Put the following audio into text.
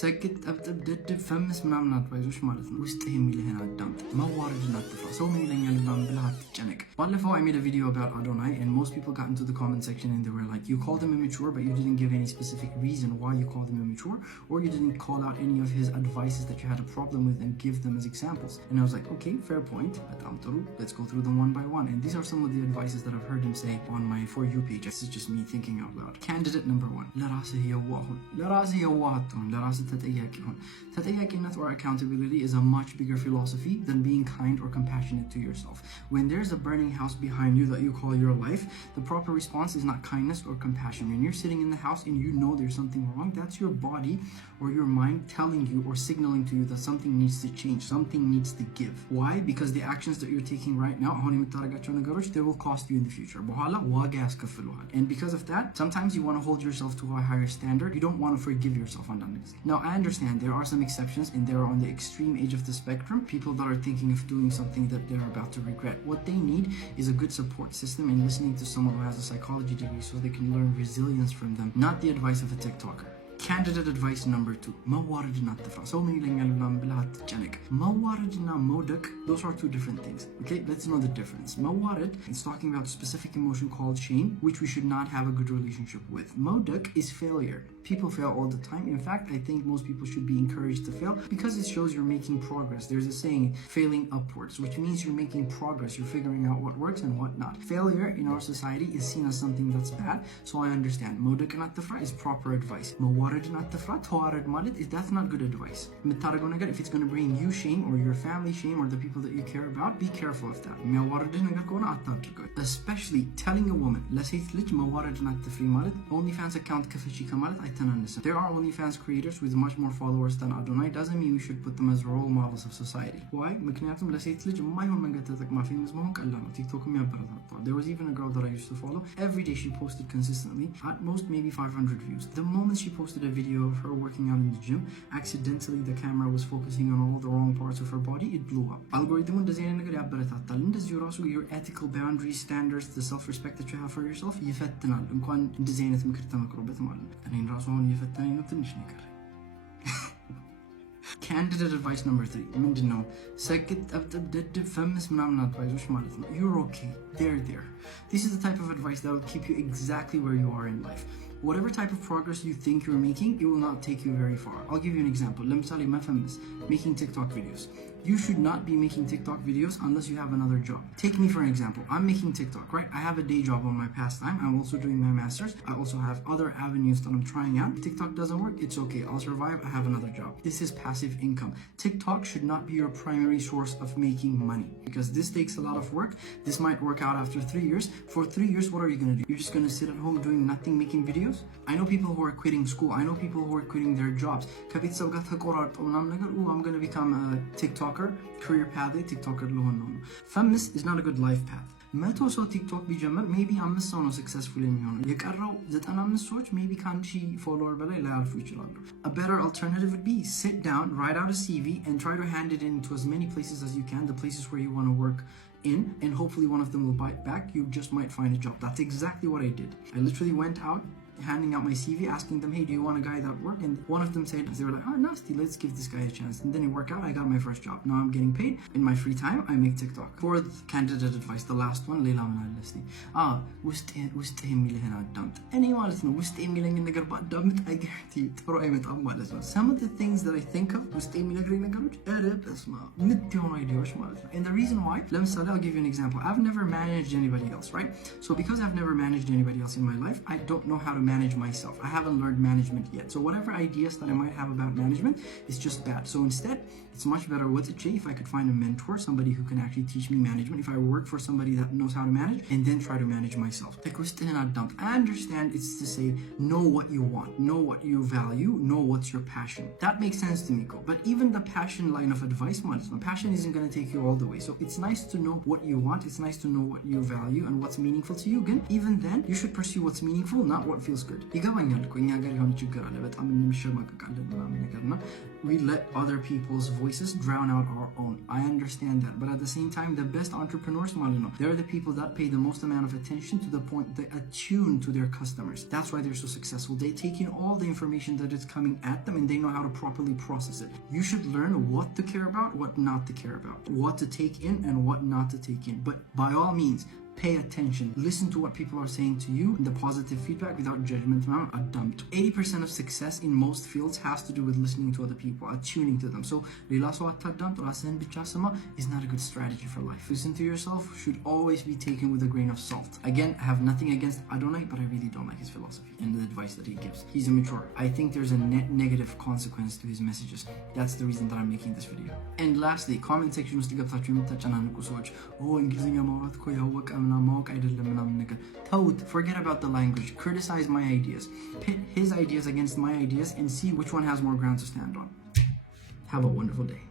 ሰግጥ ጠብጥብ ደድብ ፈምስ ምናምን አድቫይሶች ማለት ነው። ውስጥ የሚልህን አዳምጥ። መዋረድን አትፍራ። ሰው ምን ይለኛል ምናምን ብለህ አትጨነቅ። ባለፈው I made a video about Adonai and most people got into the comment section and they were like, you called him immature but you didn't give any specific reason why you called him immature, or you didn't call out any of his advices that you had a problem with and give them as examples. And I was like, okay, fair point. Let's go through them one by one. And these are some of the advices that I've heard him say on my For You page. This is just me thinking out loud. Candidate number 1. ለራስህ የዋህ ሁን። ለራስህ የዋህ አትሁን። ለራስህ ተጠያቂ ሁን። ተጠያቂነት or accountability is a much bigger philosophy than being kind or compassionate to yourself. When there's a burning house behind you that you call your life, the proper response is not kindness or compassion. When you're sitting in the house and you know there's something wrong, that's your body or your mind telling you or signaling to you that something needs to change, something needs to give. Why? Because the actions that you're taking right now, they will cost you in the future. And because of that, sometimes you want to hold yourself to a higher standard. You don't want to forgive yourself on that. Now, I understand there are some exceptions and they're on the extreme age of the spectrum. People that are thinking of doing something that they're about to regret. What they need is a good support system and listening to someone who has a psychology degree so they can learn resilience from them, not the advice of a TikToker. Candidate advice number 2. መዋረድን አትፍራ። ሰው ምን ይለኛል ምናምን ብለህ አትጨነቅ። መዋረድና መውደቅ, those are two different things. Okay, let's know the difference. መዋረድ is talking about a specific emotion called shame, which we should not have a good relationship with. መውደቅ is failure. People fail all the time. In fact, I think most people should be encouraged to fail because it shows you're making progress. There's a saying, failing upwards, which means you're making progress. You're figuring out what works and what not. Failure in our society is seen as something that's bad, so I understand. መውደቅን አትፍራ is proper advice. መዋረድን አትፍራ, ተዋረድ ማለት is that's not good advice. የምታደርገው ነገር if it's going to bring you shame or your family shame or the people that you care about, be careful of that. የሚያዋርድህ ነገር ከሆነ አታድርገው. Especially telling a woman, ለሴት ልጅ መዋረድን አትፍሪ ማለት OnlyFans account ክፈቺ ከማለት አይተናነስም. There are OnlyFans creators with much more followers than Adonai. Doesn't mean we should put them as role models of society. Why? ምክንያቱም ለሴት ልጅ የማይሆን መንገድ ተጠቅማ ፌመስ መሆን ቀላል ነው። ቲክቶክም ያበረታታል. There was even a girl that I used to follow. Every day she posted consistently, at most maybe 500 views. The moment she posted a video of her working out in the gym, accidentally the camera was focusing on all the wrong parts of her body. It blew up. Algorithm እንደዚህ አይነት ነገር ያበረታታል። እንደዚህ ራሱ your ethical boundaries, standards, the self-respect that you have for yourself ይፈትናል። እንኳን እንደዚህ አይነት ምክር ተመክሮበት ማለት ነው። እኔን ራሱ አሁን እየፈተነኝ ነው ትንሽ ነገር። Candidate advice number 3. ምንድነው? ሰግጥ ጠብጥብ ደድብ ፈምስ ምናምን አድቫይሶች ማለት ነው። You're okay. They're there. This is the type of advice that will keep you exactly where you are in life. Whatever type of progress you think you're making, it will not take you very far. I'll give you an example. ለምሳሌ መፈመስ, making TikTok videos. You should not be making TikTok videos unless you have another job. Take me for an example. I'm making TikTok, right? I have a day job on my pastime. I'm also doing my master's. I also have other avenues that I'm trying out. TikTok doesn't work, it's okay. I'll survive. I have another job. This is passive income. TikTok should not be your primary source of making money because this takes a lot of work. This might work out after 3 years. For 3 years, what are you going to do? You're just going to sit at home doing nothing, making videos? I know people who are quitting school. I know people who are quitting their jobs. ከቤተሰብ ጋር ተቆራርጠው ምናምን ነገር I'm going to become a TikToker. Career path TikToker ልሆን ነው። Famous is not a good life path. 100 ሰው ቲክቶክ ቢጀምር ሜቢ 5 ሰው ነው ሰክሰስፉል የሚሆነው። የቀረው 95 ሰዎች ሜቢ ከ1000 ፎሎወር በላይ ላያልፉ ይችላሉ። A better alternative would be sit down, write out a CV and try to hand it into as many places as you can, the places where you want to work in, and hopefully one of them will bite back. You just might find a job. That's exactly what I did. I literally went out handing out my CV, asking them, hey, do you want a guy that work? And one of them said, they were like, oh, nasty, let's give this guy a chance. And then it worked out. I got my first job. Now I'm getting paid. In my free time, I make TikTok. Fourth candidate advice, the last one, ሌላ ምን አለ እስቲ? ውስጥ የሚልህን አዳምጥ። እኔ ማለት ነው ውስጥ የሚለኝን ነገር ባዳምጥ I guarantee ጥሩ አይመጣም ማለት ነው። Some of the things that I think of ውስጥ የሚነግረኝ ነገሮች በስመ አብ ምት የሆኑ አይዲያዎች ማለት ነው። And the reason why, ለምሳሌ I'll give you an example. I've never managed anybody else, right? So because I've never managed anybody else in my life, I don't know how to manage myself. I haven't learned management yet. So whatever ideas that I might have about management is just bad. So instead, it's much better with a J if I could find a mentor, somebody who can actually teach me management. If I work for somebody that knows how to manage and then try to manage myself. I understand it's to say, know what you want, know what you value, know what's your passion. That makes sense to me, Ko. But even the passion line of advice, passion isn't going to take you all the way. So it's nice to know what you want. It's nice to know what you value and what's meaningful to you. Again, even then, you should pursue what's meaningful, not what feels good. ይገባኛል እኮ እኛ ጋር የሆነ ችግር አለ። በጣም እንምሸማቀቃለን ምናምን ነገር we let other people's voices drown out our own. I understand that, but at the same time, the best entrepreneurs, they're the people that pay the most amount of attention to the point they attune to their customers. That's why they're so successful. They take in all the information that is coming at them and they know how to properly process it. You should learn what to care about, what not to care about, what to take in and what not to take in. But by all means, pay attention. Listen to what people are saying to you, the positive feedback without judgment. 80% of success in most fields has to do with listening to other people, attuning to them. So is not a good strategy for life. Listen to yourself should always be taken with a grain of salt. Again, I have nothing against Adonai, but I really don't like his philosophy and the advice that he gives. He's immature. I think there's a net negative consequence to his messages. That's the reason that I'm making this video. And lastly, comment section ውስጥ ገብታችሁ የምትጨናነቁ ሰዎች እንግሊዝኛ ማውራት እኮ ያወቀ forget about the language. Criticize my ideas. Pit his ideas against my ideas and see which one has more ground to stand on. Have a wonderful day.